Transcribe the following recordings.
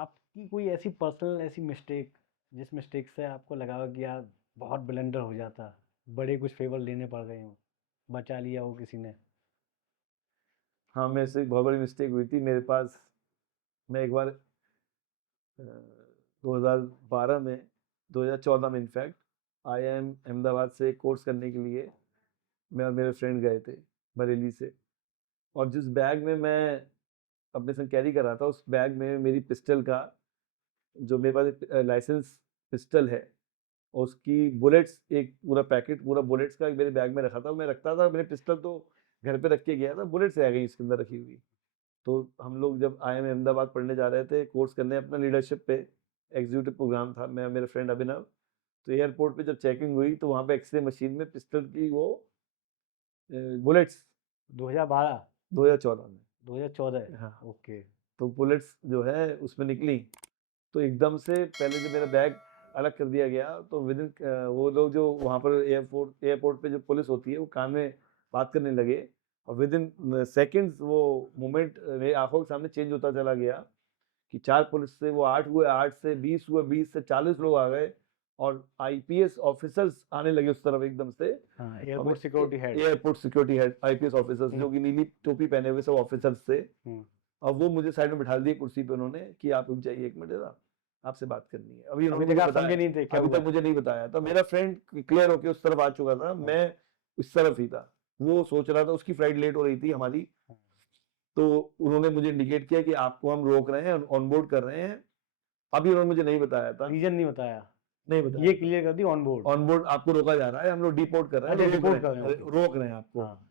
आपकी कोई ऐसी पर्सनल ऐसी मिस्टेक जिस मिस्टेक से आपको लगा हो कि यार बहुत ब्लंडर हो जाता, बड़े कुछ फेवर लेने पड़ गए हो, बचा लिया हो किसी ने? हाँ, मेरे से एक बहुत बड़ी मिस्टेक हुई थी मेरे पास। मैं एक बार 2012 में, 2014 में इनफैक्ट, IIM अहमदाबाद से कोर्स करने के लिए मैं और मेरे फ्रेंड गए थे बरेली से। और जिस बैग में मैं अपने संग कैरी कर रहा था, उस बैग में मेरी पिस्टल का, जो मेरे पास एक लाइसेंस पिस्टल है, और उसकी बुलेट्स, एक पूरा पैकेट पूरा बुलेट्स का मेरे बैग में रखा था। मैं रखता था, मेरे पिस्टल तो घर पे रख के गया था, बुलेट्स रह गई इसके अंदर रखी हुई। तो हम लोग जब IIM अहमदाबाद पढ़ने जा रहे थे, कोर्स करने अपना लीडरशिप पे, एग्जीक्यूटिव प्रोग्राम था, मैं और मेरा फ्रेंड अभिनव। तो एयरपोर्ट पे जब चेकिंग हुई तो वहाँ पे एक्सरे मशीन में पिस्टल की वो बुलेट्स, 2012? 2014 में। 2014? हाँ, ओके। तो बुलेट्स जो है उसमें निकली। तो एकदम से पहले जब मेरा बैग अलग कर दिया गया, तो विद इन वो लोग जो वहाँ पर एयरपोर्ट पे जो पुलिस होती है, वो कान में बात करने लगे। और विद इन सेकेंड्स वो मोमेंट मेरी आंखों के सामने चेंज होता चला गया कि 4 पुलिस से वो 8 हुए, 8 से 20 हुए, 20 से 40 लोग आ गए, और IPS ऑफिसर्स आने लगे उस तरफ एकदम से। हाँ, और मैं airport security head. Airport security head, IPS officers hmm. जो कि नीली टोपी पहने हुए सब ऑफिसर्स थे। हम्म। और वो मुझे साइड में बिठा दिए कुर्सी पे उन्होंने कि आप रुक जाइए 1 मिनट जरा, आपसे बात करनी है। अभी अभी उन्होंने तक मुझे आप बताया, समझे नहीं थे क्या अभी तक हुआ? मुझे नहीं बताया था। हाँ। मेरा फ्रेंड क्लियर होके उस तरफ आ चुका था, हाँ। मैं इस तरफ ही था। वो सोच रहा था, उसकी फ्लाइट लेट हो रही थी हमारी। हाँ। तो उन्होंने मुझे इंडिकेट किया कि आपको हम रोक रहे हैं, ऑन बोर्ड कर रहे हैं। अभी उन्होंने मुझे नहीं बताया था, रीजन नहीं बताया? नहीं ये बताया था। क्लियर कर दी ऑन बोर्ड? ऑन बोर्ड आपको रोका जा रहा है, हम लोग डिपोर्ट कर रहे अच्छा, हैं, रिपोर्ट कर रहे हैं, ओके। रोक रहे हैं आपको। हाँ।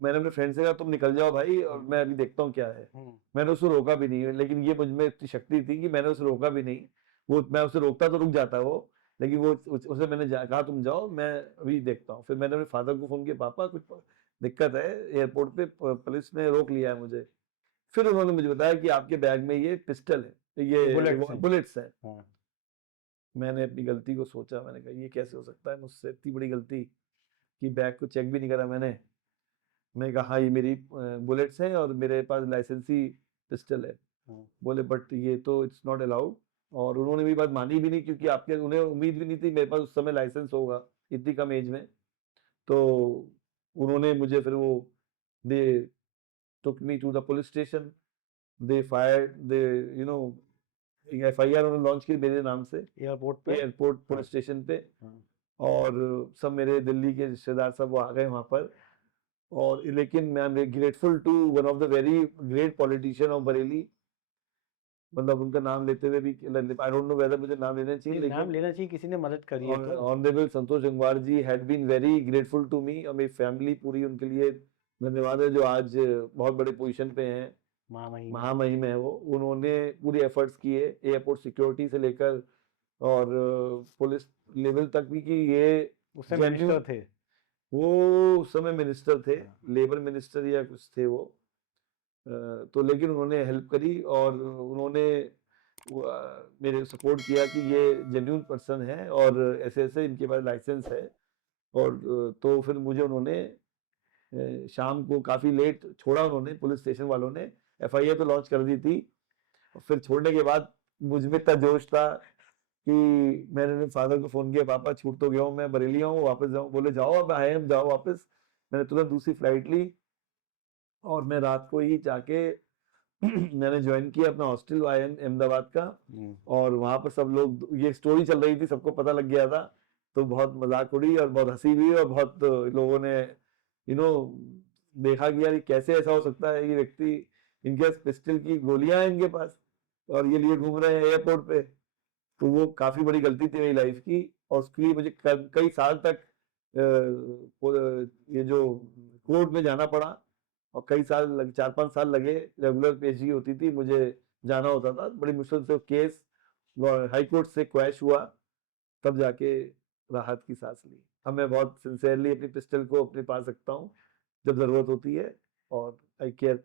मैंने अपने फ्रेंड से कहा तुम निकल जाओ भाई, और हम्म। मैं अभी देखता हूँ क्या है। हम्म। मैंने उसको रोका भी नहीं, लेकिन ये मुझ में इतनी शक्ति थी कि मैंने उसे रोका भी नहीं। वो, मैं उसे रोकता तो रुक जाता वो, लेकिन वो उसे मैंने कहा तुम जाओ, मैं अभी देखता हूँ। फिर मैंने अपने फादर को फोन किया, पापा कुछ दिक्कत है एयरपोर्ट पे, पुलिस ने रोक लिया है मुझे। फिर उन्होंने मुझे बताया कि आपके बैग में ये पिस्टल है, ये ये बुलेट्स हैं। बुलेट्स है। हाँ। मैंने अपनी गलती को सोचा, मैंने कहा ये कैसे हो सकता है मुझसे इतनी बड़ी गलती, कि बैग को चेक भी नहीं करा मैंने कहा हाँ ये मेरी बुलेट्स हैं और मेरे पास लाइसेंसी पिस्टल है। हाँ। बोले बट ये तो इट्स नॉट अलाउड। और उन्होंने मेरी बात मानी भी नहीं, क्योंकि आपके, उन्हें उम्मीद भी नहीं थी मेरे पास उस समय लाइसेंस होगा इतनी कम एज में। तो उन्होंने मुझे फिर वो, they took me to the police station, they fire they you know FIR उन्होंने लॉन्च की मेरे नाम से एयरपोर्ट पे? एयरपोर्ट हाँ। पुलिस स्टेशन पे। हाँ। और सब मेरे दिल्ली के रिश्तेदार सब वो आ गए वहाँ पर। और लेकिन I am grateful to one of the very great politician of Bareilly, मतलब उनका नाम लेते हुए भी, आई डोंट नो वेदर मुझे नाम लेना चाहिए, नहीं, नाम लेकिन लेना चाहिए, किसी ने मदद करी है तो। Honourable Santosh Gangwar ji had been very grateful to me, और मेरी फैमिली पूरी उनके लिए धन्यवाद है, जो आज बहुत बड़े पोजीशन पे हैं, महामहिम है। महामहिम है वो। उन्होंने पूरी एफर्ट्स किए एयरपोर्ट सिक्योरिटी से लेकर और पुलिस लेवल तक भी, कि ये उससे जेन्यून, मिनिस्टर थे? वो उस समय मिनिस्टर थे, हाँ। लेबर मिनिस्टर या कुछ थे वो। तो लेकिन उन्होंने हेल्प करी, और उन्होंने मेरे सपोर्ट किया कि ये जेन्यून पर्सन है और ऐसे ऐसे इनके पास लाइसेंस है। और तो फिर मुझे उन्होंने शाम को काफ़ी लेट छोड़ा, उन्होंने पुलिस स्टेशन वालों ने। FIR तो लॉन्च कर दी थी। और फिर छोड़ने के बाद मुझ में इतना जोश था कि मैंने अपने फादर को फ़ोन किया, पापा छूट तो गया हूँ, मैं बरेली हूँ, वापस जाऊँ? बोले जाओ, अब आए हम, जाओ वापस। मैंने तुरंत दूसरी फ्लाइट ली, और मैं रात को ही जाके मैंने ज्वाइन किया अपना हॉस्टल IIM अहमदाबाद का। हम्म। और वहाँ पर सब लोग, ये स्टोरी चल रही थी, सबको पता लग गया था। तो बहुत मजाक उड़ी और बहुत हंसी हुई, और बहुत लोगों ने यू नो देखा कि यार ये कैसे ऐसा हो सकता है, ये व्यक्ति, इनके पास पिस्टल की गोलियां हैं इनके पास, और ये लिए घूम रहे हैं एयरपोर्ट पे। तो वो काफी बड़ी गलती थी मेरी लाइफ की, और उसके लिए मुझे कई साल तक ये जो कोर्ट में जाना पड़ा। और कई साल 4-5 साल लगे, रेगुलर पेशी होती थी, मुझे जाना होता था, बड़ी मुश्किल से केस हाई कोर्ट से क्वैश हुआ, तब जाके राहत की सांस ली। अब मैं बहुत सिंसियरली अपनी पिस्टल को अपने पास रखता हूँ जब जरूरत होती है, और आई केयर